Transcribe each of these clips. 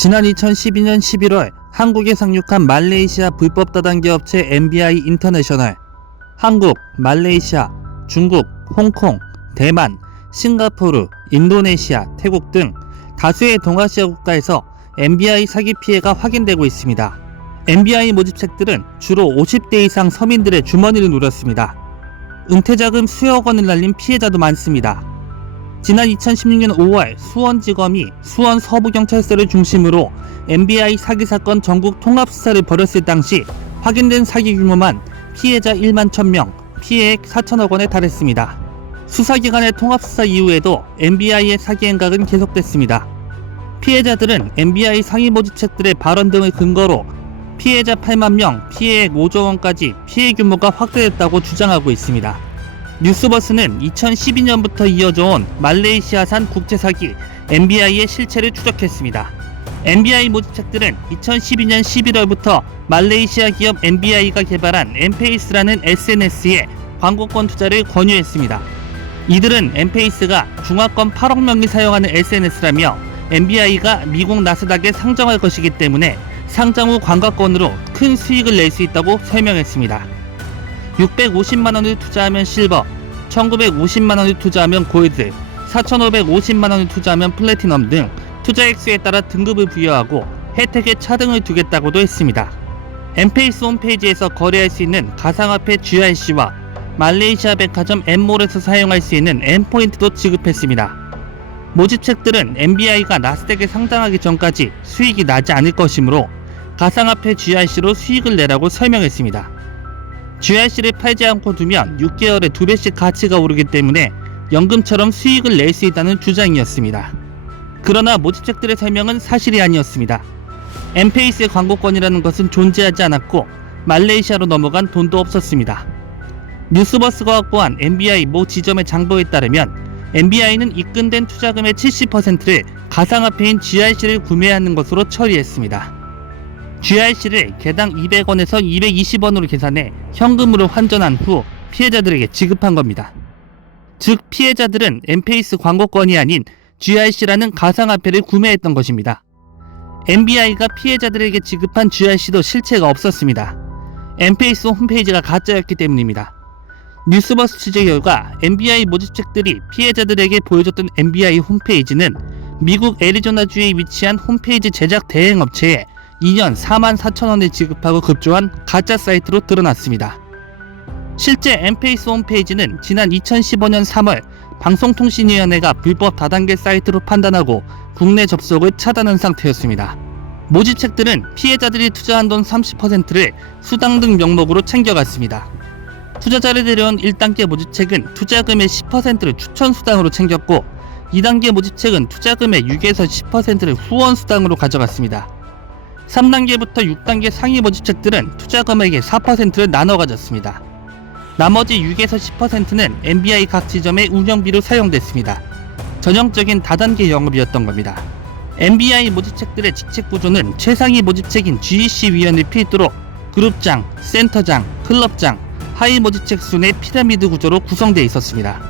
지난 2012년 11월 한국에 상륙한 말레이시아 불법 다단계 업체 MBI 인터내셔널, 한국, 말레이시아, 중국, 홍콩, 대만, 싱가포르, 인도네시아, 태국 등 다수의 동아시아 국가에서 MBI 사기 피해가 확인되고 있습니다. MBI 모집책들은 주로 50대 이상 서민들의 주머니를 노렸습니다. 은퇴자금 수억 원을 날린 피해자도 많습니다. 지난 2016년 5월 수원지검이 수원 서부경찰서를 중심으로 MBI 사기 사건 전국 통합수사를 벌였을 당시 확인된 사기 규모만 피해자 1만 1000명, 피해액 4천억 원에 달했습니다. 수사기관의 통합수사 이후에도 MBI의 사기 행각은 계속됐습니다. 피해자들은 MBI 상위 모집책들의 발언 등을 근거로 피해자 8만 명, 피해액 5조 원까지 피해 규모가 확대됐다고 주장하고 있습니다. 뉴스버스는 2012년부터 이어져온 말레이시아산 국제사기 MBI의 실체를 추적했습니다. MBI 모집책들은 2012년 11월부터 말레이시아 기업 MBI가 개발한 엠페이스라는 SNS에 광고권 투자를 권유했습니다. 이들은 엠페이스가 중화권 8억 명이 사용하는 SNS라며 MBI가 미국 나스닥에 상장할 것이기 때문에 상장 후 관광권으로 큰 수익을 낼 수 있다고 설명했습니다. 650만원을 투자하면 실버, 1950만원을 투자하면 골드, 4550만원을 투자하면 플래티넘 등 투자 액수에 따라 등급을 부여하고 혜택에 차등을 두겠다고도 했습니다. 엠페이스 홈페이지에서 거래할 수 있는 가상화폐 GRC와 말레이시아 백화점 M몰에서 사용할 수 있는 M포인트도 지급했습니다. 모집책들은 MBI가 나스닥에 상장하기 전까지 수익이 나지 않을 것이므로 가상화폐 GRC로 수익을 내라고 설명했습니다. GRC를 팔지 않고 두면 6개월에 2배씩 가치가 오르기 때문에 연금처럼 수익을 낼 수 있다는 주장이었습니다. 그러나 모집책들의 설명은 사실이 아니었습니다. 엠페이스의 광고권이라는 것은 존재하지 않았고 말레이시아로 넘어간 돈도 없었습니다. 뉴스버스가 확보한 MBI 모 지점의 장부에 따르면 MBI는 입금된 투자금의 70%를 가상화폐인 GRC를 구매하는 것으로 처리했습니다. GRC를 개당 200원에서 220원으로 계산해 현금으로 환전한 후 피해자들에게 지급한 겁니다. 즉 피해자들은 엠페이스 광고권이 아닌 GRC라는 가상화폐를 구매했던 것입니다. MBI가 피해자들에게 지급한 GRC도 실체가 없었습니다. 엠페이스 홈페이지가 가짜였기 때문입니다. 뉴스버스 취재 결과 MBI 모집책들이 피해자들에게 보여줬던 MBI 홈페이지는 미국 애리조나주에 위치한 홈페이지 제작 대행업체에 2년 4만 4천원을 지급하고 급조한 가짜 사이트로 드러났습니다. 실제 엠페이스 홈페이지는 지난 2015년 3월 방송통신위원회가 불법 다단계 사이트로 판단하고 국내 접속을 차단한 상태였습니다. 모집책들은 피해자들이 투자한 돈 30%를 수당 등 명목으로 챙겨갔습니다. 투자자를 데려온 1단계 모집책은 투자금의 10%를 추천수당으로 챙겼고 2단계 모집책은 투자금의 6에서 10%를 후원수당으로 가져갔습니다. 3단계부터 6단계 상위 모집책들은 투자금액의 4%를 나눠 가졌습니다. 나머지 6에서 10%는 MBI 각 지점의 운영비로 사용됐습니다. 전형적인 다단계 영업이었던 겁니다. MBI 모집책들의 직책 구조는 최상위 모집책인 GEC 위원을 필두로 그룹장, 센터장, 클럽장, 하위 모집책 순의 피라미드 구조로 구성되어 있었습니다.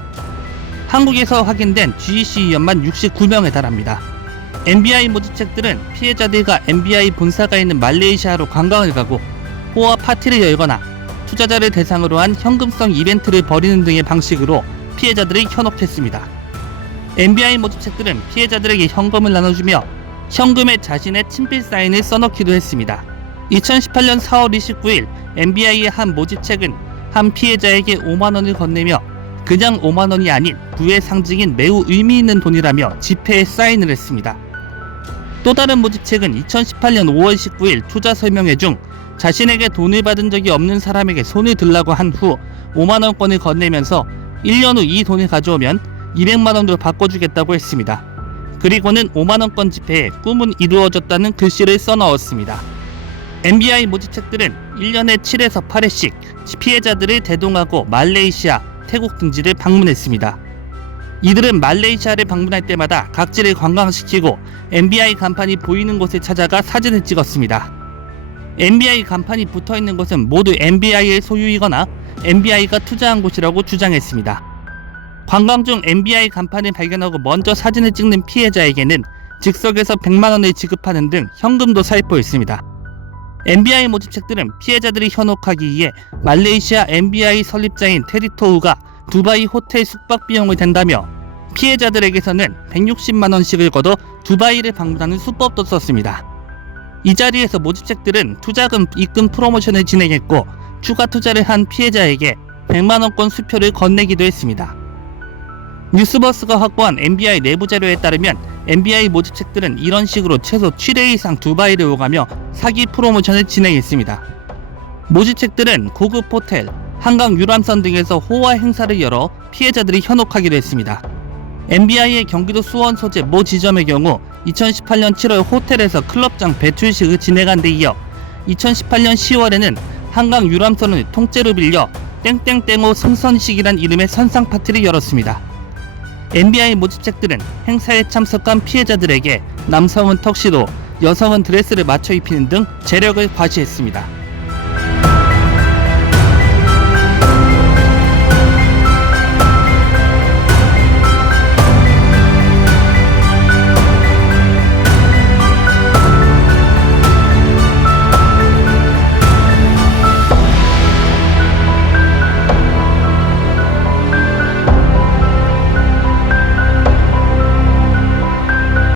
한국에서 확인된 GEC 위원만 69명에 달합니다. MBI 모집책들은 피해자들과 MBI 본사가 있는 말레이시아로 관광을 가고 호화 파티를 열거나 투자자를 대상으로 한 현금성 이벤트를 벌이는 등의 방식으로 피해자들을 현혹했습니다. MBI 모집책들은 피해자들에게 현금을 나눠주며 현금에 자신의 친필 사인을 써넣기도 했습니다. 2018년 4월 29일 MBI의 한 모집책은 한 피해자에게 5만원을 건네며 그냥 5만원이 아닌 부의 상징인 매우 의미 있는 돈이라며 지폐에 사인을 했습니다. 또 다른 모집책은 2018년 5월 19일 투자 설명회 중 자신에게 돈을 받은 적이 없는 사람에게 손을 들라고 한 후 5만원권을 건네면서 1년 후 이 돈을 가져오면 200만원으로 바꿔주겠다고 했습니다. 그리고는 5만원권 지폐에 꿈은 이루어졌다는 글씨를 써넣었습니다. MBI 모집책들은 1년에 7에서 8회씩 피해자들을 대동하고 말레이시아, 태국 등지를 방문했습니다. 이들은 말레이시아를 방문할 때마다 각지를 관광시키고 MBI 간판이 보이는 곳에 찾아가 사진을 찍었습니다. MBI 간판이 붙어있는 곳은 모두 MBI의 소유이거나 MBI가 투자한 곳이라고 주장했습니다. 관광 중 MBI 간판을 발견하고 먼저 사진을 찍는 피해자에게는 즉석에서 100만원을 지급하는 등 현금도 살포했습니다. MBI 모집책들은 피해자들이 현혹하기 위해 말레이시아 MBI 설립자인 테리토우가 두바이 호텔 숙박 비용을 댄다며 피해자들에게서는 160만원씩을 걷어 두바이를 방문하는 수법도 썼습니다. 이 자리에서 모집책들은 투자금 입금 프로모션을 진행했고 추가 투자를 한 피해자에게 100만원권 수표를 건네기도 했습니다. 뉴스버스가 확보한 MBI 내부 자료에 따르면 MBI 모집책들은 이런 식으로 최소 7회 이상 두바이를 오가며 사기 프로모션을 진행했습니다. 모집책들은 고급 호텔, 한강 유람선 등에서 호화 행사를 열어 피해자들이 현혹하기도 했습니다. MBI의 경기도 수원 소재 모 지점의 경우 2018년 7월 호텔에서 클럽장 배출식을 진행한 데 이어 2018년 10월에는 한강 유람선을 통째로 빌려 땡땡땡호 승선식이란 이름의 선상 파티를 열었습니다. MBI 모집책들은 행사에 참석한 피해자들에게 남성은 턱시도, 여성은 드레스를 맞춰 입히는 등 재력을 과시했습니다.